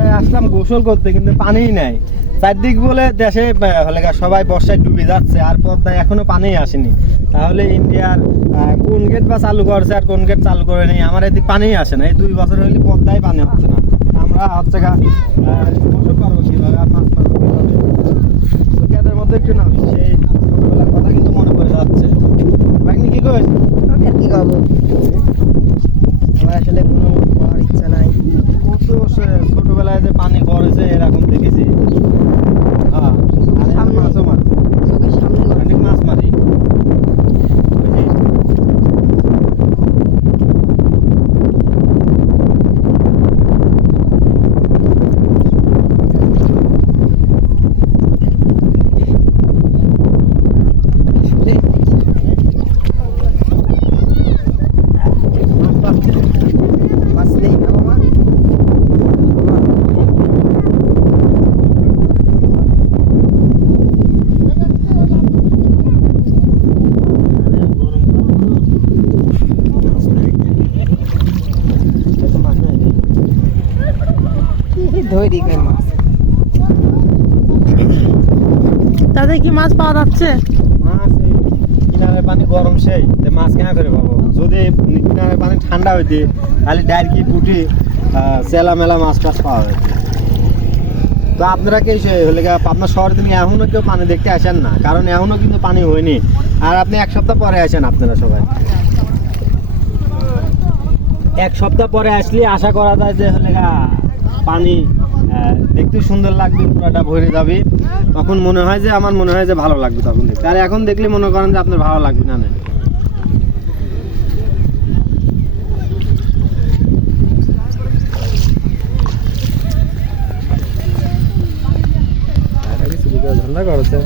পদ্মায় আসলাম গোসল করতে, কিন্তু পানিই নাই। চারদিক বলে দেশে হলে সবাই বর্ষায় ডুবে যাচ্ছে, আর পদ্মায় এখনো পানি আসেনি। তাহলে ইন্ডিয়ার কোন গেট বা চালু করছে আর কোন গেট চালু করে নেই, আমার এদিক পানিই আসে না। এই 2 বছর হলে পদ্মায় পানি হচ্ছে না। আমরা হচ্ছে গোসল করবো কিভাবে আর মাছ মারবো কিভাবে? চোখের মধ্যে একটু নামি, সেই ছোটবেলার কথা কিন্তু মনে পড়ে যাচ্ছে। বাগনি কি কইস? কি খাবো, আমার আসলে কোনো খাওয়ার ইচ্ছা নাই। ছোটবেলায় যে পানি পড়েছে এরকম দেখেছি। হ্যাঁ, আর এখন মাছও মারি, চোখের সামনে অনেক মাছ মারি। মাছ নেই না মামা? ধরি খাই মাছ। তাতে কি মাছ পাওয়া যাচ্ছে? মাছ এই কিনারের পানি গরম, সেই মাছ কেনা করে পাবো? যদি কিনারের পানি ঠান্ডা হইতে খালি ডাইরকি পুটি চেলা মেলা মাছ টাছ পাওয়া যেত। তো আপনারা কি হলে পাবনা শহরে তুমি এখনো কেউ পানি দেখতে আসেন না, কারণ এখনো কিন্তু পানি হয়নি। আর আপনি 1 সপ্তাহ পরে আসেন, আপনারা সবাই 1 সপ্তাহ পরে আসলে আশা করা যায় যে হলে পানি দেখতে সুন্দর লাগবে, পুরাটা ভরে যাবে। তখন মনে হয় যে আমার মনে হয় যে ভালো লাগবে তখন দেখতে। আর এখন দেখলে মনে করেন যে আপনার ভালো লাগবে না। ঠান্ডা করছে।